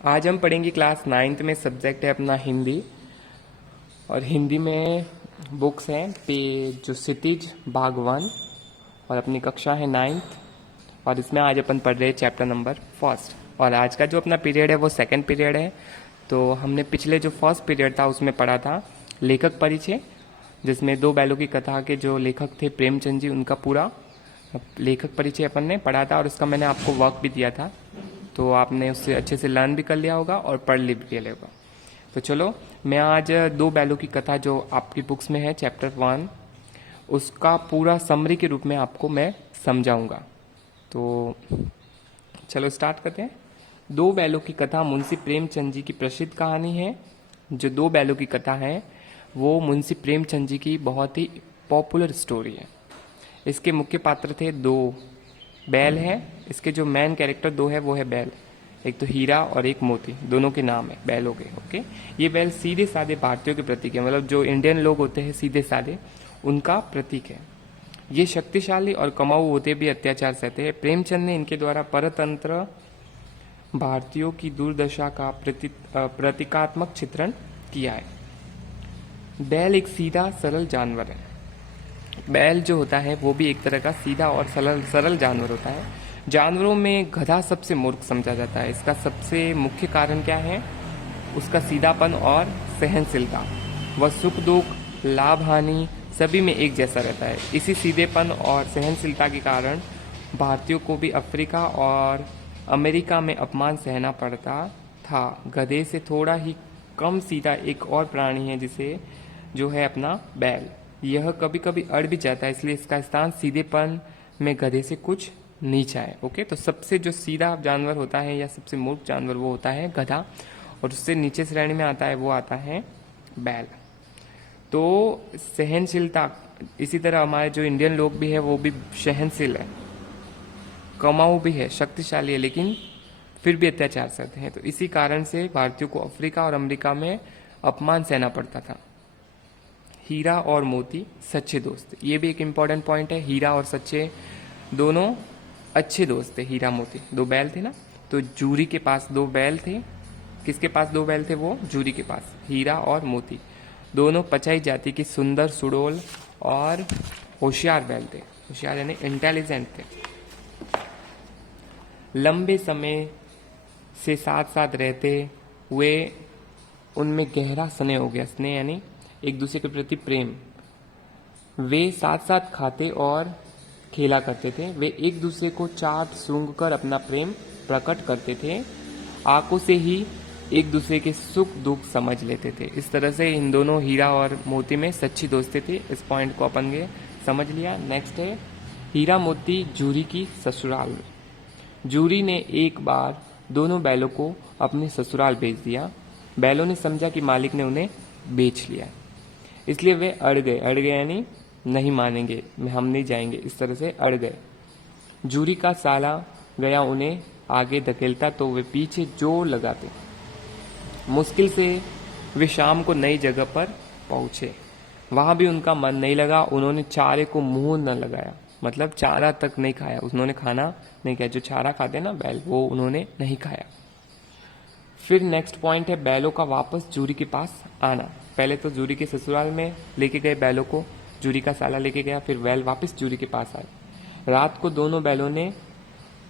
आज हम पढ़ेंगे क्लास 9th में। सब्जेक्ट है अपना हिंदी, और हिंदी में बुक्स हैं जो क्षितिज भाग 1, और अपनी कक्षा है 9th। और इसमें आज अपन पढ़ रहे हैं चैप्टर नंबर 1। और आज का जो अपना पीरियड है वो सेकंड पीरियड है। तो हमने पिछले जो फर्स्ट पीरियड था उसमें पढ़ा था लेखक परिचय, जिसमें दो बैलों की कथा के जो लेखक थे प्रेमचंद जी, उनका पूरा लेखक परिचय अपन ने पढ़ा था। और उसका मैंने आपको वर्क भी दिया था, तो आपने उससे अच्छे से लर्न भी कर लिया होगा और पढ़ भी लिया होगा। तो चलो, मैं आज दो बैलों की कथा जो आपकी बुक्स में है चैप्टर 1, उसका पूरा समरी के रूप में आपको मैं समझाऊंगा। तो चलो स्टार्ट करते हैं। दो बैलों की कथा मुंशी प्रेमचंद जी की प्रसिद्ध कहानी है। जो दो बैलों की कथा है वो मुंशी प्रेमचंद जी की बहुत ही पॉपुलर स्टोरी है। इसके मुख्य पात्र थे दो बैल है। इसके जो मेन कैरेक्टर दो है वो है बैल, एक तो हीरा और एक मोती, दोनों के नाम है बैलों के। ओके, ये बैल सीधे साधे भारतीयों के प्रतीक है, मतलब जो इंडियन लोग होते हैं सीधे साधे, उनका प्रतीक है। ये शक्तिशाली और कमाऊ होते भी अत्याचार सहते हैं। प्रेमचंद ने इनके द्वारा परतंत्र भारतीयों की दुर्दशा का प्रतीकात्मक चित्रण किया है। बैल एक सीधा सरल जानवर है। बैल जो होता है वो भी एक तरह का सीधा और सरल जानवर होता है। जानवरों में गधा सबसे मूर्ख समझा जाता है। इसका सबसे मुख्य कारण क्या है? उसका सीधापन और सहनशीलता। वह सुख दुख, लाभ हानि सभी में एक जैसा रहता है। इसी सीधेपन और सहनशीलता के कारण भारतीयों को भी अफ्रीका और अमेरिका में अपमान सहना पड़ता था। गधे से थोड़ा ही कम सीधा एक और प्राणी है जिसे जो है अपना बैल। यह कभी कभी अड़ भी जाता है, इसलिए इसका स्थान सीधेपन में गधे से कुछ नीचा है। ओके, तो सबसे जो सीधा जानवर होता है या सबसे मूर्ख जानवर वो होता है गधा, और उससे नीचे श्रेणी में आता है वो आता है बैल। तो सहनशीलता, इसी तरह हमारे जो इंडियन लोग भी है वो भी सहनशील है, कमाऊ भी है, शक्तिशाली है, लेकिन फिर भी अत्याचार सहते हैं। तो इसी कारण से भारतीयों को अफ्रीका और अमेरिका में अपमान सहना पड़ता था। हीरा और मोती सच्चे दोस्त, ये भी एक इम्पॉर्टेंट पॉइंट है। हीरा और सच्चे दोनों अच्छे दोस्त थे। हीरा मोती दो बैल थे ना, तो जूरी के पास दो बैल थे। किसके पास दो बैल थे? वो जूरी के पास। हीरा और मोती दोनों पचाई जाति की सुंदर, सुडोल और होशियार बैल थे। होशियार यानी इंटेलिजेंट थे। लंबे समय से साथ साथ रहते हुए उनमें गहरा स्नेह हो गया। स्नेह यानी एक दूसरे के प्रति प्रेम। वे साथ साथ खाते और खेला करते थे। वे एक दूसरे को चाट सूंघ कर अपना प्रेम प्रकट करते थे। आंखों से ही एक दूसरे के सुख दुख समझ लेते थे। इस तरह से इन दोनों हीरा और मोती में सच्ची दोस्ती थी। इस पॉइंट को अपन ने समझ लिया। नेक्स्ट है हीरा मोती जूरी की ससुराल में। जूरी ने एक बार दोनों बैलों को अपने ससुराल भेज दिया। बैलों ने समझा कि मालिक ने उन्हें बेच लिया, इसलिए वे अड़ गए यानी नहीं मानेंगे, हम नहीं जाएंगे, इस तरह से अड़ गए। जूरी का साला गया उन्हें आगे धकेलता तो वे पीछे जोर लगाते। मुश्किल से वे शाम को नई जगह पर पहुंचे। वहां भी उनका मन नहीं लगा। उन्होंने चारे को मुंह न लगाया, मतलब चारा तक नहीं खाया। उन्होंने खाना नहीं खाया, जो चारा खाते ना बैल, वो उन्होंने नहीं खाया। फिर नेक्स्ट पॉइंट है बैलों का वापस जूरी के पास आना। पहले तो जूरी के ससुराल में लेके गए बैलों को, जूरी का साला लेके गया, फिर बैल वापस जूरी के पास आए। रात को दोनों बैलों ने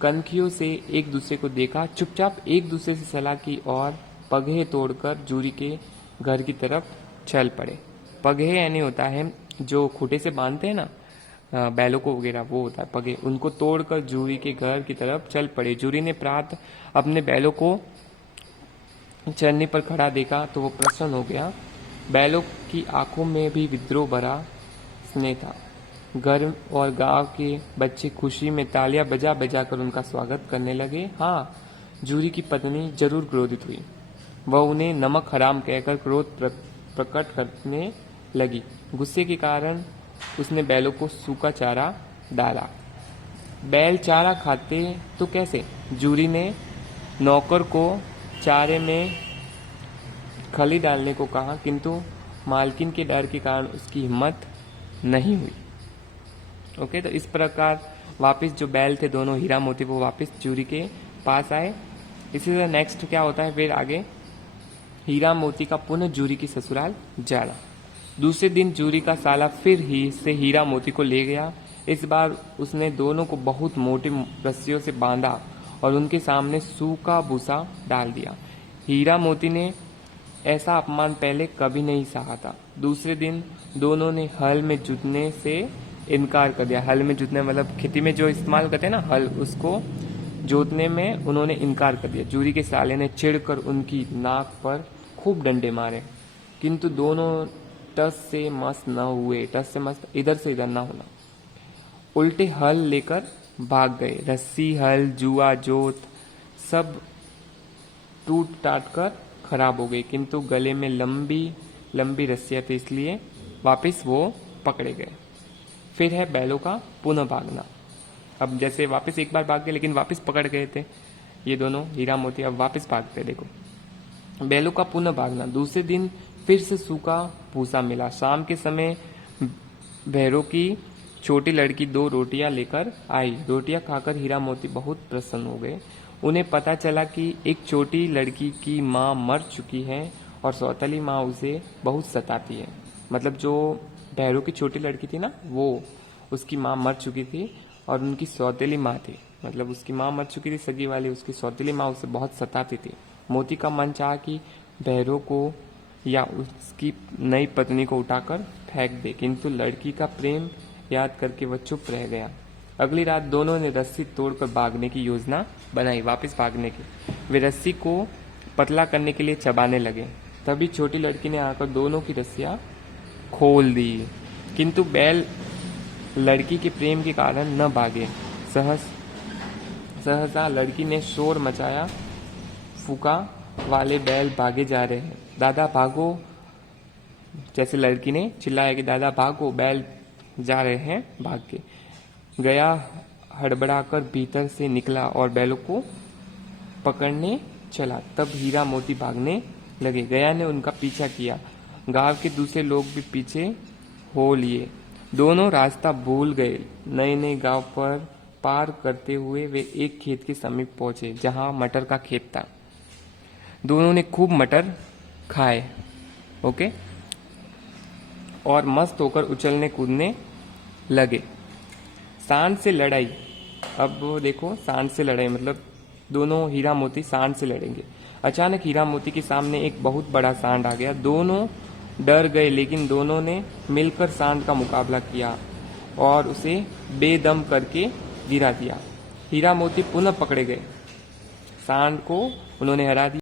कनखियों से एक दूसरे को देखा, चुपचाप एक दूसरे से सलाह की और पगहे तोड़कर जूरी के घर की तरफ चल पड़े। पगहे यानी होता है जो खूंटे से बांधते हैं ना बैलों को वगैरह, वो होता है पगहे। उनको तोड़कर जूरी के घर की तरफ चल पड़े। जूरी ने प्रात अपने बैलों को चरनी पर खड़ा देखा तो वो प्रसन्न हो गया। बैलों की आंखों में भी विद्रोह भरा स्नेह था। घर और गांव के बच्चे खुशी में तालियां बजा बजा कर उनका स्वागत करने लगे। हाँ, जूरी की पत्नी जरूर क्रोधित हुई। वह उन्हें नमक हराम कहकर क्रोध प्रकट करने लगी। गुस्से के कारण उसने बैलों को सूखा चारा डाला। बैल चारा खाते तो कैसे? जूरी ने नौकर को चारे में खली डालने को कहा, किंतु मालकिन के डर के कारण उसकी हिम्मत नहीं हुई। ओके, तो इस प्रकार वापस जो बैल थे दोनों हीरा मोती, वो वापस जूरी के पास आए। इसी तरह नेक्स्ट क्या होता है फिर आगे, हीरा मोती का पुनः जूरी की ससुराल जाना। दूसरे दिन जूरी का साला फिर ही से हीरा मोती को ले गया। इस बार उसने दोनों को बहुत मोटी रस्सियों से बांधा और उनके सामने सूखा भूसा डाल दिया। हीरा मोती ने ऐसा अपमान पहले कभी नहीं सहा था। दूसरे दिन दोनों ने हल में जुतने से इनकार कर दिया। हल में जुतने मतलब खेती में जो इस्तेमाल करते हैं ना हल, उसको जोतने में उन्होंने इनकार कर दिया। जूरी के साले ने चिढ़कर उनकी नाक पर खूब डंडे मारे, किंतु दोनों टस से मस्त न हुए। टस से मस्त इधर से इधर ना होना। उल्टे हल लेकर भाग गए। रस्सी, हल, जुआ, जोत सब टूट टाट कर खराब हो गई, किंतु गले में लंबी लंबी रस्सियां थी, इसलिए वापस वो पकड़े गए। फिर है बैलों का पुनः भागना। अब जैसे वापस एक बार भाग गए लेकिन वापस पकड़ गए थे ये दोनों हीरा मोती, अब वापस भागते। देखो बैलों का पुनः भागना। दूसरे दिन फिर से सूखा भूसा मिला। शाम के समय भैरों की छोटी लड़की 2 रोटियां लेकर आई। रोटियां खाकर हीरा मोती बहुत प्रसन्न हो गए। उन्हें पता चला कि एक छोटी लड़की की माँ मर चुकी है और सौतेली माँ उसे बहुत सताती है। मतलब जो भैरों की छोटी लड़की थी ना, वो उसकी माँ मर चुकी थी और उनकी सौतेली माँ थी, मतलब उसकी माँ मर चुकी थी सगी वाली, उसकी सौतेली माँ उसे बहुत सताती थी। मोती का मन चाहा कि भैरों को या उसकी नई पत्नी को उठाकर फेंक दे, किंतु लड़की का प्रेम याद करके वह चुप रह गया। अगली रात दोनों ने रस्सी तोड़कर भागने की योजना बनाई, वापस भागने की। वे रस्सी को पतला करने के लिए चबाने लगे। तभी छोटी लड़की ने आकर दोनों की रस्सियां खोल दी, किंतु बैल लड़की के प्रेम के कारण न भागे। सहसा लड़की ने शोर मचाया, फूका वाले बैल भागे जा रहे हैं, दादा भागो। जैसे लड़की ने चिल्लाया कि दादा भागो, बैल जा रहे हैं, भाग के गया। हड़बड़ाकर भीतर से निकला और बैलों को पकड़ने चला। तब हीरा मोती भागने लगे। गया ने उनका पीछा किया। गांव के दूसरे लोग भी पीछे हो लिए। दोनों रास्ता भूल गए। नए नए गांव पर पार करते हुए वे एक खेत के समीप पहुंचे जहां मटर का खेत था। दोनों ने खूब मटर खाए, ओके, और मस्त होकर उछलने कूदने लगे। सांड से लड़ाई। अब देखो सांड से लड़ाई मतलब दोनों हीरा मोती सांड से लड़ेंगे। अचानक हीरा मोती के सामने एक बहुत बड़ा सांड आ गया। दोनों डर गए, लेकिन दोनों ने मिलकर सांड का मुकाबला किया और उसे बेदम करके गिरा दिया। हीरा मोती पुनः पकड़े गए। सांड को उन्होंने हरा दिया।